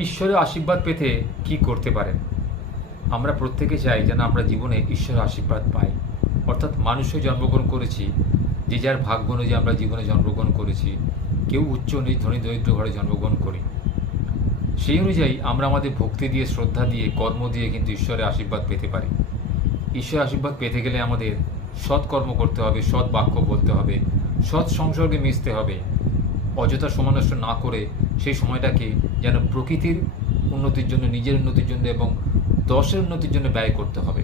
ঈশ্বরের আশীর্বাদ পেতে কি করতে পারেন? আমরা প্রত্যেকে চাই যেন আমরা জীবনে ঈশ্বরের আশীর্বাদ পাই। অর্থাৎ মানুষ হয়ে জন্মগ্রহণ করেছি, যে যার ভাগ্য অনুযায়ী আমরা জীবনে জন্মগ্রহণ করেছি। কেউ উচ্চ নিচ ধনী দরিদ্র ঘরে জন্মগ্রহণ করি। সেই অনুযায়ী আমরা আমাদের ভক্তি দিয়ে, শ্রদ্ধা দিয়ে, কর্ম দিয়ে কিন্তু ঈশ্বরের আশীর্বাদ পেতে পারি। ঈশ্বরের আশীর্বাদ পেতে গেলে আমাদের সৎ কর্ম করতে হবে, সৎ বাক্য বলতে হবে, সৎ সংসর্গে মিশতে হবে। অযথা সময় নষ্ট না করে সেই সময়টাকে যেন প্রকৃতির উন্নতির জন্য, নিজের উন্নতির জন্য এবং দশের উন্নতির জন্য ব্যয় করতে হবে।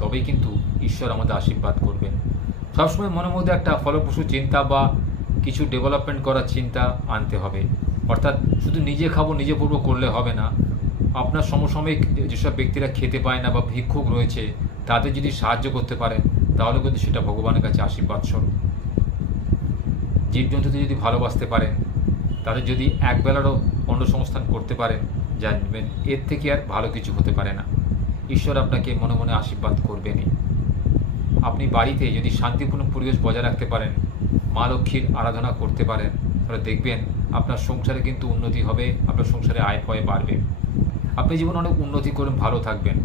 তবেই কিন্তু ঈশ্বর আমাদের আশীর্বাদ করবেন। সবসময় মনের মধ্যে একটা ফলপ্রসূ চিন্তা বা কিছু ডেভেলপমেন্ট করার চিন্তা আনতে হবে। অর্থাৎ শুধু নিজে খাবো, নিজে পড়বো করলে হবে না। আপনার সমসাময়িক যেসব ব্যক্তিরা খেতে পায় না বা ভিক্ষুক রয়েছে, তাদের যদি সাহায্য করতে পারেন, তাহলে কিন্তু সেটা ভগবানের কাছে আশীর্বাদ স্বরূপ। জীবজন্তুদের যদি ভালোবাসতে পারেন, তাদের যদি একবেলারও অন্নসংস্থান করতে পারেন, জানবেন এর থেকে আর ভালো কিছু হতে পারে না। ঈশ্বর আপনাকে মনে মনে আশীর্বাদ করবেনই। আপনি বাড়িতে যদি শান্তিপূর্ণ পরিবেশ বজায় রাখতে পারেন, মা লক্ষ্মীর আরাধনা করতে পারেন, তাহলে দেখবেন আপনার সংসারে কিন্তু উন্নতি হবে, আপনার সংসারে আয় ব্যয় বাড়বে। আপনি জীবনে অনেক উন্নতি করে ভালো থাকবেন।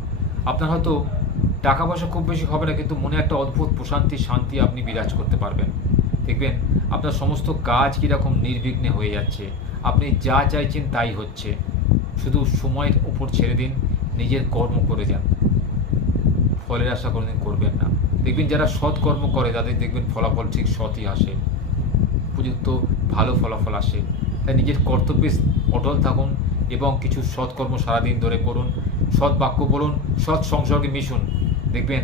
আপনার হয়তো টাকা পয়সা খুব বেশি হবে না, কিন্তু মনে একটা অদ্ভুত প্রশান্তি, শান্তি আপনি বিরাজ করতে পারবেন। দেখবেন আপনার সমস্ত কাজ কীরকম নির্বিঘ্নে হয়ে যাচ্ছে, আপনি যা চাইছেন তাই হচ্ছে। শুধু সময়ের উপর ছেড়ে দিন, নিজের কর্ম করে যান, ফলের আশা কোনোদিন করবেন না। দেখবেন যারা সৎ কর্ম করে তাদের দেখবেন ফলাফল ঠিক সৎই আসে, উপযুক্ত ভালো ফলাফল আসে। তাই নিজের কর্তব্যে অটল থাকুন এবং কিছু সৎকর্ম সারাদিন ধরে করুন, সৎ বাক্য বলুন, সৎ সংসর্গে মিশুন। দেখবেন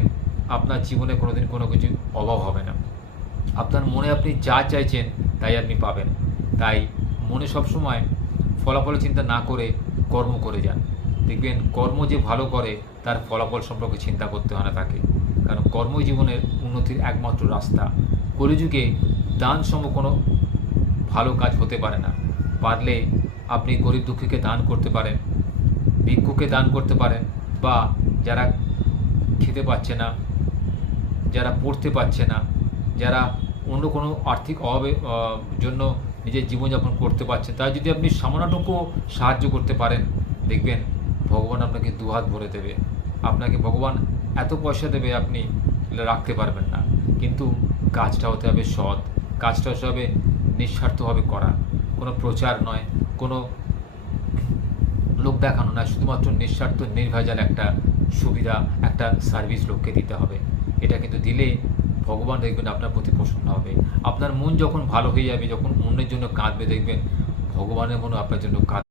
আপনার জীবনে কোনোদিন কোনো কিছু অভাব হবে না। আপনার মনে আপনি যা চাইছেন তাই আপনি পাবেন। তাই মনে সবসময় ফলাফলের চিন্তা না করে কর্ম করে যান। দেখবেন কর্ম যে ভালো করে তার ফলাফল সম্পর্কে চিন্তা করতে হয় না তাকে, কারণ কর্মই জীবনের উন্নতির একমাত্র রাস্তা। কলিযুগে দান সম কোনো ভালো কাজ হতে পারে না। পারলে আপনি গরিব দুঃখীকে দান করতে পারেন, ভিক্ষুকে দান করতে পারেন, বা যারা খেতে পাচ্ছে না, যারা পড়তে পারছে না, যারা অন্য কোনো আর্থিক অভাবের জন্য নিজের জীবনযাপন করতে পারছেন, তাই যদি আপনি সামান্যটুকু সাহায্য করতে পারেন, দেখবেন ভগবান আপনাকে দুহাত ভরে দেবে। আপনাকে ভগবান এত পয়সা দেবে আপনি রাখতে পারবেন না। কিন্তু কাজটা হতে হবে সৎ, কাজটা হতে হবে নিঃস্বার্থভাবে করা, কোনো প্রচার নয়, কোনো লোক দেখানো নয়, শুধুমাত্র নিঃস্বার্থ নির্ভেজাল একটা সুবিধা, একটা সার্ভিস লোককে দিতে হবে। এটা কিন্তু দিলে ভগবান দেখবেন আপনার প্রতি প্রসন্ন হবে। আপনার মন যখন ভালো হয়ে যাবে, যখন অন্যের জন্য কাঁদবে, দেখবেন ভগবানের মনও আপনার জন্য কাঁদবে।